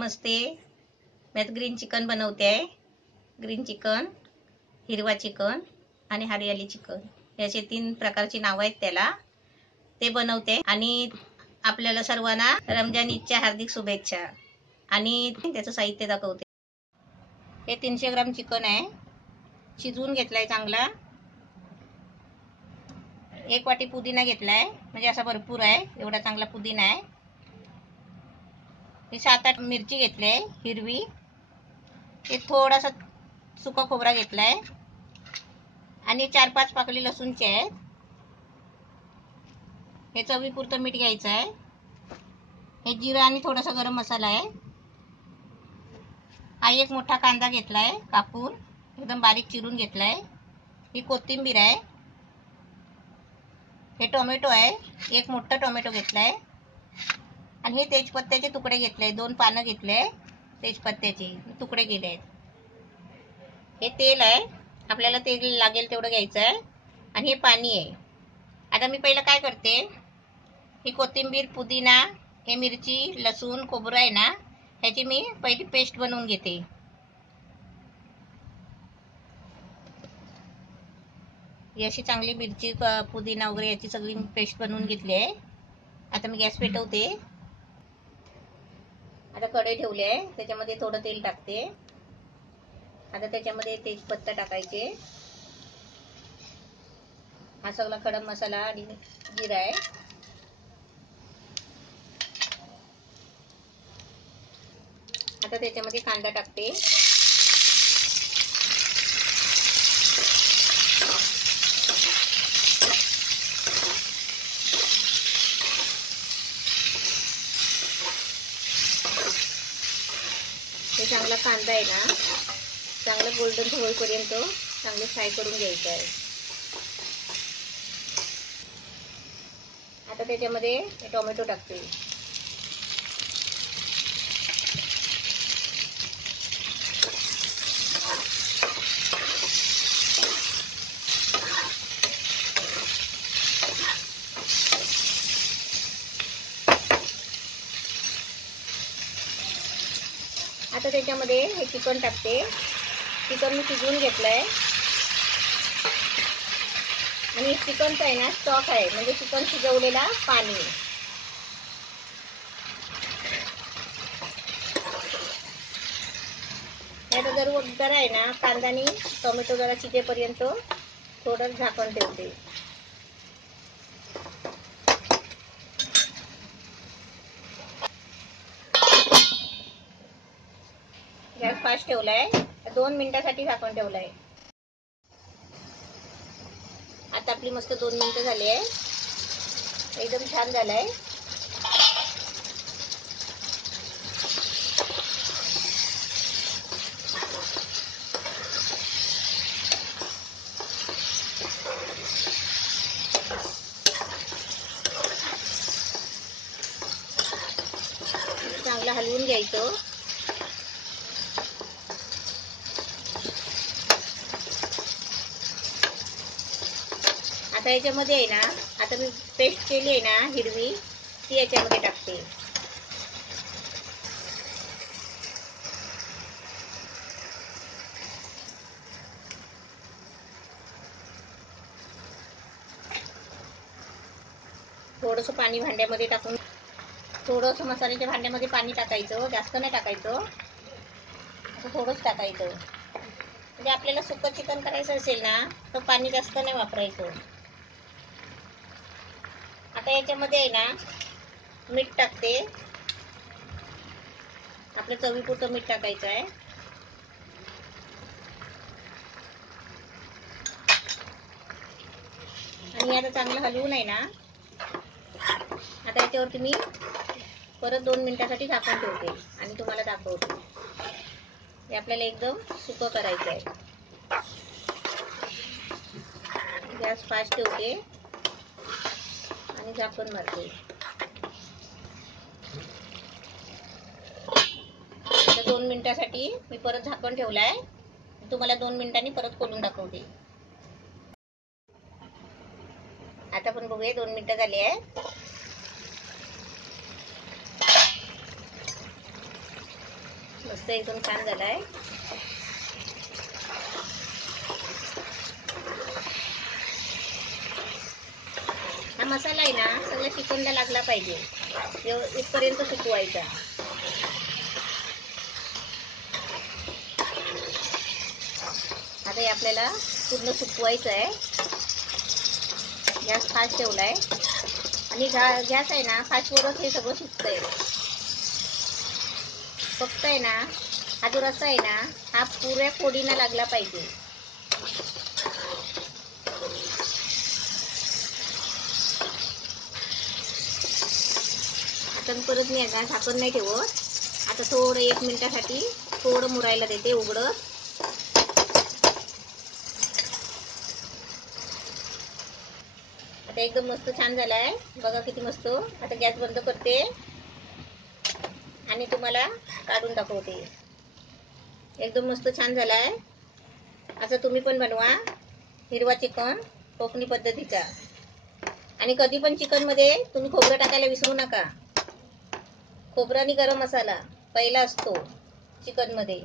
नमस्ते. मी आता green chicken बनवते आहे. ग्रीन चिकन, हिरवा चिकन आणि हरियाली चिकन याचे 3 प्रकारची नाव आहेत त्याला. ते बनवते आणि आपल्याला सर्वांना रमजान ईदच्या हार्दिक शुभेच्छा. आणि त्याचं साहित्य दाखवते. हे 300 ग्राम चिकन आहे. शिजवून घेतलाय चांगला. 1 वाटी पुदिना घेतलाय, म्हणजे असा भरपूर आहे, एवढा चांगला पुदिना आहे. हे 7-8 मिरची घेतली हिरवी. हे थोडासा सुका खोबरा घेतलाय आणि 4-5 पाकळी लसूणचे आहेत. हे चवीपुरतं मीठ घ्यायचं आहे. हे जिरा आणि थोडासा गरम मसाला आहे. हा एक मोठा कांदा घेतलाय कापून, एकदम बारीक चिरून घेतलाय. ही कोथिंबीर आहे. हे टोमॅटो आहे, एक मोठा टोमॅटो घेतलाय. आणि हे तेजपत्त्याचे तुकडे घेतले, 2 पानं घेतले तेजपत्त्याचे तुकडे केले आहेत. हे तेल आहे, आपल्याला तेल लागेल तेवढं घ्यायचं आहे. आणि हे पाणी आहे. आता मी पहिलं काय करते, ही कोथिंबीर, पुदिना, हे मिरची, लसूण, खोबरं आहे ना, ह्याची मी पहिली पेस्ट बनवून घेते. ही अशी चांगली मिरची, पुदिना वगैरे याची सगळी पेस्ट बनवून घेतली आहे. आता मी गॅस पेटवते. आता कढई ठेवली आहे, त्याच्यामध्ये थोडं तेल टाकते. आता त्याच्यामध्ये तेजपत्ता टाकायचे. हा सगळा खडा मसाला आणि जिरा आहे. आता त्याच्यामध्ये कांदा टाकते. हे चांगला कांदा आहे ना, चांगलं गोल्डन होईपर्यंत चांगले फ्राय करून घ्यायचं आहे. आता त्याच्यामध्ये टोमॅटो टाकते. आता त्याच्यामध्ये हे चिकन टाकते. चिकन मी शिजवून घेतलंय आणि चिकनचा आहे ना स्टॉक आहे, म्हणजे चिकन शिजवलेला पाणी. आता जर आहे ना, कांदा आणि टोमॅटो जरा शिजेपर्यंत थोडं झाकण ठेवते. गॅस फास्ट ठेवलाय. 2 मिनिटासाठी झाकण ठेवलंय. आता आपली मस्त 2 मिनिटं झाली आहे. एकदम छान झालंय. चांगलं हलवून घ्यायचं. आता याच्यामध्ये आहे ना, आता मी पेस्ट केली आहे ना हिरवी, ती याच्यामध्ये टाकते. थोडंसं पाणी भांड्यामध्ये टाकून, थोडंसं मसाल्याच्या भांड्यामध्ये पाणी टाकायचं, जास्त नाही टाकायचं, असं थोडंच टाकायचं. म्हणजे आपल्याला सुकं चिकन करायचं असेल ना, तर पाणी जास्त नाही वापरायचं. आता याच्यामध्ये आहे ना मीठ टाकते. आपल्या चवीपुरतं मीठ टाकायचं आहे. आणि आता चांगलं हलवून आहे ना, आता याच्यावरती मी परत 2 मिनिटासाठी झाकण ठेवते आणि तुम्हाला दाखवते. हे आपल्याला एकदम सुकं करायचं आहे. गॅस फास्ट ठेवते आणि झाकण मारते. आता 2 मिनिटासाठी मी परत झाकण ठेवलंय. तुम्हाला 2 मिनिटांनी परत खोलून दाखवते. आता पण बघूया, 2 मिनिटं झाली आहे. मस्त एकदम छान झालाय. हा मसाला आहे ना सगळं चिकनला लागला पाहिजे, इथपर्यंत सुकवायचा. आता हे आपल्याला पूर्ण सुकवायचं आहे. गॅस फास्ट ठेवलाय आणि गॅस आहे ना फास्टवरच हे सगळं सुकतंय. फक्त आहे ना हा जो रस्सा आहे ना हा पुऱ्या फोडीना लागला पाहिजे. आता परत मी आता झाकण नाही ठेवत. आता थोडं 1 मिनिटासाठी थोडं मुरायला देते उघडं. आता एकदम मस्त छान झालाय बघा किती मस्त. आता गॅस बंद करते आणि तुम्हाला काढून दाखवते. एकदम मस्त छान झालाय. असं तुम्ही पण बनवा हिरवा चिकन कोकणी पद्धतीचा. आणि कधी पण चिकन मध्ये तुम्ही खोबरं टाकायला विसरू नका. खोबरं आणि गरम मसाला पहिला असतो चिकन मध्ये.